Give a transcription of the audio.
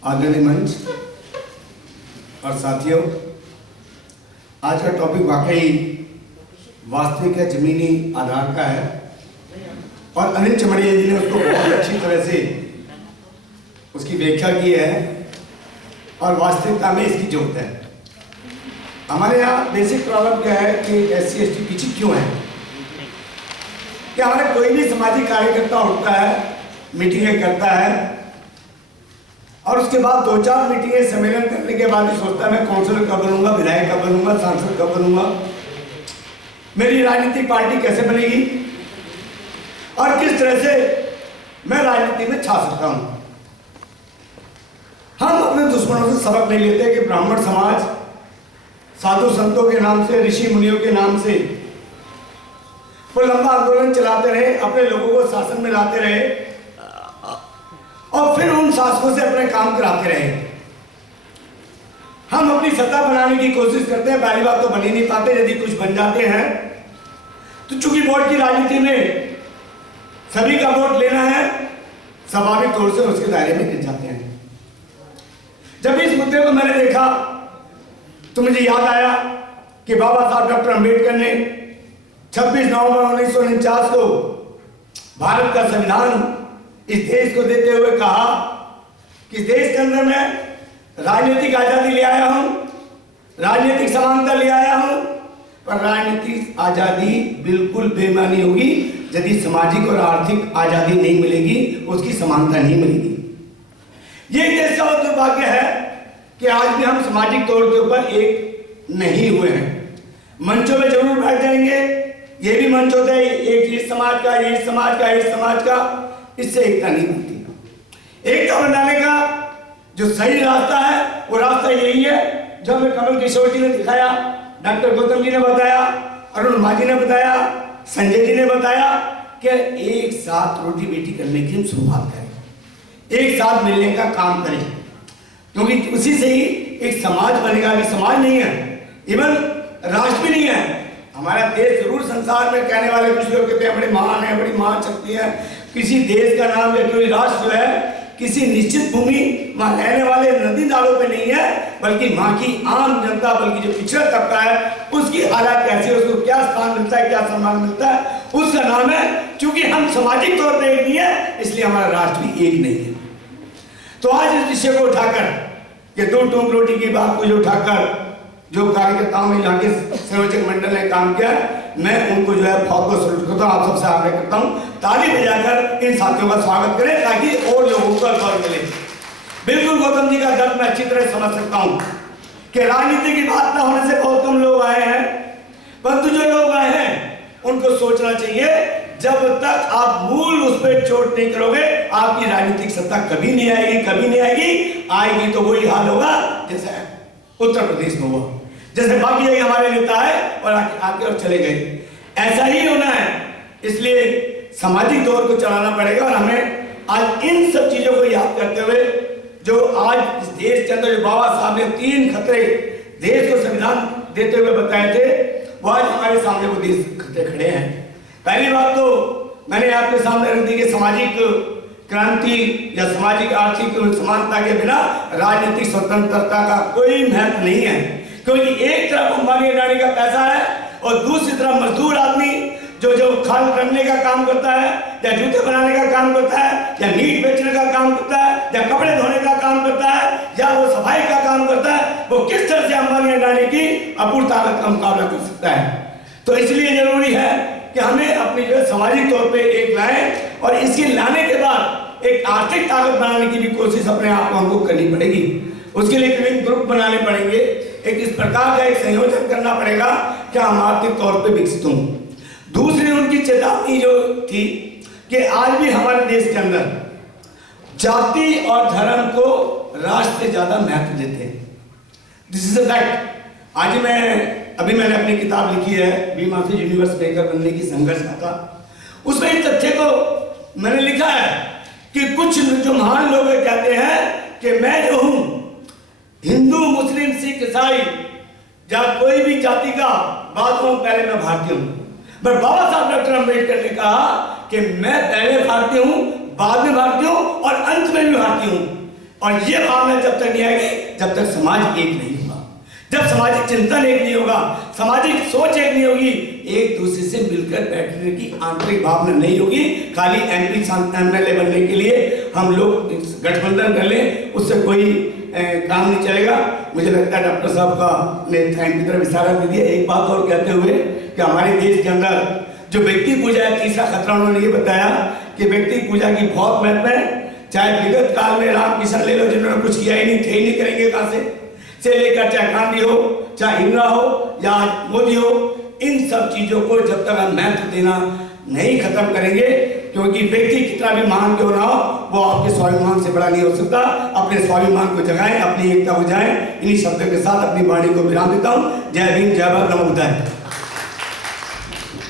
आदरणीय मंच और साथियों, आज का टॉपिक वाकई वास्तविक या जमीनी आधार का है और अनिल चमड़िया जी ने उसको बहुत अच्छी तरह से उसकी व्याख्या की है और वास्तविकता में इसकी जरूरत है। हमारे यहाँ बेसिक प्रॉब्लम क्या है कि SC ST पीछे क्यों है कि हमारे कोई भी सामाजिक कार्यकर्ता उठता है, मीटिंगें करता है और उसके बाद 2-4 मीटिंगें सम्मेलन करने के बाद ही सोचता है मैं काउंसिलर कब बनूंगा, विधायक कब बनूंगा, सांसद कब बनूंगा, मेरी राजनीतिक पार्टी कैसे बनेगी और किस तरह से मैं राजनीति में छा सकता हूं। हम अपने दुश्मनों से सबक नहीं लेते कि ब्राह्मण समाज साधु संतों के नाम से, ऋषि मुनियों के नाम से वो लंबा आंदोलन चलाते रहे, अपने लोगों को शासन में लाते रहे और फिर उन शासकों से अपने काम कराते रहे। हम अपनी सत्ता बनाने की कोशिश करते हैं, पहली बात तो बन ही नहीं पाते। यदि कुछ बन जाते हैं तो चूंकि वोट की राजनीति में सभी का वोट लेना है, स्वाभाविक तौर से उसके दायरे में गिर जाते हैं। जब इस मुद्दे को मैंने देखा तो मुझे याद आया कि बाबा साहब डॉक्टर अंबेडकर ने 26 नवंबर 1949 को भारत का संविधान इस देश को देते हुए कहा कि इस देश के अंदर मैं राजनीतिक आजादी ले आया हूं, राजनीतिक समानता ले आया हूं, पर राजनीतिक आजादी बिल्कुल बेमानी होगी यदि सामाजिक और आर्थिक आजादी नहीं मिलेगी, उसकी समानता नहीं मिलेगी। ये देश का दुर्भाग्य है कि आज भी हम सामाजिक तौर के ऊपर एक नहीं हुए हैं। मंचों में जरूर बैठ जाएंगे, ये भी मंच होता है एक इस समाज का, इस समाज का, इस समाज का, इससे एकता नहीं बनती। एकता बनाने का जो सही रास्ता है वो रास्ता यही है जो हमें कमल किशोर जी ने दिखाया, डॉक्टर गौतम जी ने बताया, अरुण माझी ने बताया, संजय जी ने बताया कि एक साथ रोटी बेटी करने की हम शुरुआत करें, एक साथ मिलने का काम करें, क्योंकि उसी से ही एक समाज बनेगा। अभी समाज नहीं है, इवन राष्ट्र भी नहीं है। हमारा देश जरूर संसार में कहने वाले कुछ लोग कहते हैं बड़ी महान है, बड़ी महान शक्ति है। किसी देश का नाम या कोई राष्ट्र जो है किसी निश्चित भूमि वहां रहने वाले नदी नालों पे नहीं है, बल्कि वहां की आम जनता, बल्कि जो पिछड़ा तबका है उसकी हालत कैसी है, उसको क्या स्थान मिलता है, क्या सम्मान मिलता है, उसका नाम है। क्योंकि हम सामाजिक तौर पर एक नहीं है, इसलिए हमारा राष्ट्र भी एक नहीं है। तो आज इस विषय को उठाकर कि 2 टूक रोटी की बात को जो उठाकर जो कार्यकर्ताओं में यहाँ के संयोजक मंडल ने काम किया, मैं उनको जो है बहुत बहुत सल्यूट करता हूँ। आप सबसे आग्रह करता हूँ ताली बजाकर इन साथियों का स्वागत करें ताकि और लोगों को अवसर मिले। बिल्कुल गौतम जी का दर्द मैं अच्छी तरह समझ सकता हूँ कि राजनीति की बात न होने से बहुत कम लोग आए हैं, परंतु जो लोग आए हैं उनको सोचना चाहिए जब तक आप मूल उस पर चोट नहीं करोगे आपकी राजनीतिक सत्ता कभी नहीं आएगी, कभी नहीं आएगी। आएगी तो वही हाल होगा जैसे उत्तर प्रदेश में हुआ, जैसे बाकी जगह हमारे नेता है और आके और चले गए। ऐसा ही होना है, इसलिए सामाजिक दौर को चलाना पड़ेगा और हमें आज इन सब चीजों को याद करते हुए जो आज इस देश के अंदर जो बाबा साहब ने 3 खतरे देश को संविधान देते हुए बताए थे, वो आज हमारे सामने वो 10 खतरे खड़े हैं। पहली बात तो मैंने आपके सामने रख दी कि सामाजिक क्रांति या सामाजिक आर्थिक समानता के बिना राजनीतिक स्वतंत्रता का कोई महत्व नहीं है, क्योंकि एक तरफ अंबानी अडानी का पैसा है और दूसरी तरफ मजदूर आदमी जो खाल करने का काम करता है या जूते बनाने का काम करता है या मीट बेचने का काम करता है या कपड़े धोने का काम करता है या वो सफाई का काम करता है, वो किस तरह से अंबानी अडानी की अपूर्व ताकत का मुकाबला कर सकता है। तो इसलिए जरूरी है कि हमें अपनी जो सामाजिक तौर पे एक लाएं और इसके लाने के बाद एक आर्थिक ताकत बनाने की भी कोशिश अपने आप को हमको करनी पड़ेगी। उसके लिए विभिन्न ग्रुप बनाने पड़ेंगे, एक इस प्रकार का एक संयोजन करना पड़ेगा कि हम आर्थिक तौर पे विकसित हों। दूसरी उनकी चेतावनी जो थी कि आज भी हमारे देश के अंदर जाति और धर्म को राष्ट्र से ज्यादा महत्व देते हैं। This is a fact. आज मैंने अपनी किताब लिखी है बीमा से यूनिवर्स मेकर बनने की संघर्ष गाथा, उसमें इस तथ्य को मैंने लिखा है कि कुछ जो महान लोग कहते हैं कि मैं जो हूं हिंदू, मुस्लिम, सिख, ईसाई या कोई भी जाति का बात हूं, पहले मैं भारतीय हूं। पर बाबा साहब डॉक्टर अंबेडकर ने कहा कि मैं पहले भारतीय हूं, बाद में भारतीय हूं और अंत में भी भारतीय हूं। और ये भावना जब तक नहीं आएगी जब तक समाज एक नहीं होगा, जब सामाजिक चिंतन एक नहीं होगा, सामाजिक सोच एक नहीं होगी, एक दूसरे से मिलकर बैठने की आंतरिक भावना नहीं होगी। खाली एमपी एमएलए बनने के लिए हम लोग गठबंधन कर लें, उससे कोई काम नहीं चलेगा। मुझे लगता है डॉक्टर साहब का ने थैंक की तरफ इशारा भी दिया। एक बात और कहते हुए कि हमारे देश के अंदर जो व्यक्ति पूजा है, तीसरा खतरा उन्होंने ये बताया कि व्यक्ति पूजा की बहुत महत्व है। चाहे विगत काल में रामकिशन ले लो, जिन्होंने कुछ किया ही नहीं, थे ही नहीं, करेंगे कहां से लेकर चाहे गांधी हो, चाहे इंदिरा हो या मोदी हो, इन सब चीजों को जब तक हम महत्व देना नहीं खत्म करेंगे, क्योंकि व्यक्ति कितना भी महान क्यों ना हो, वो आपके स्वाभिमान से बड़ा नहीं हो सकता। अपने स्वाभिमान को जगाएं, अपनी एकता हो जाए। इन्हीं शब्दों के साथ अपनी वाणी को विराम देता हूं। जय भीम, जय भारत, नमो बुद्धाय।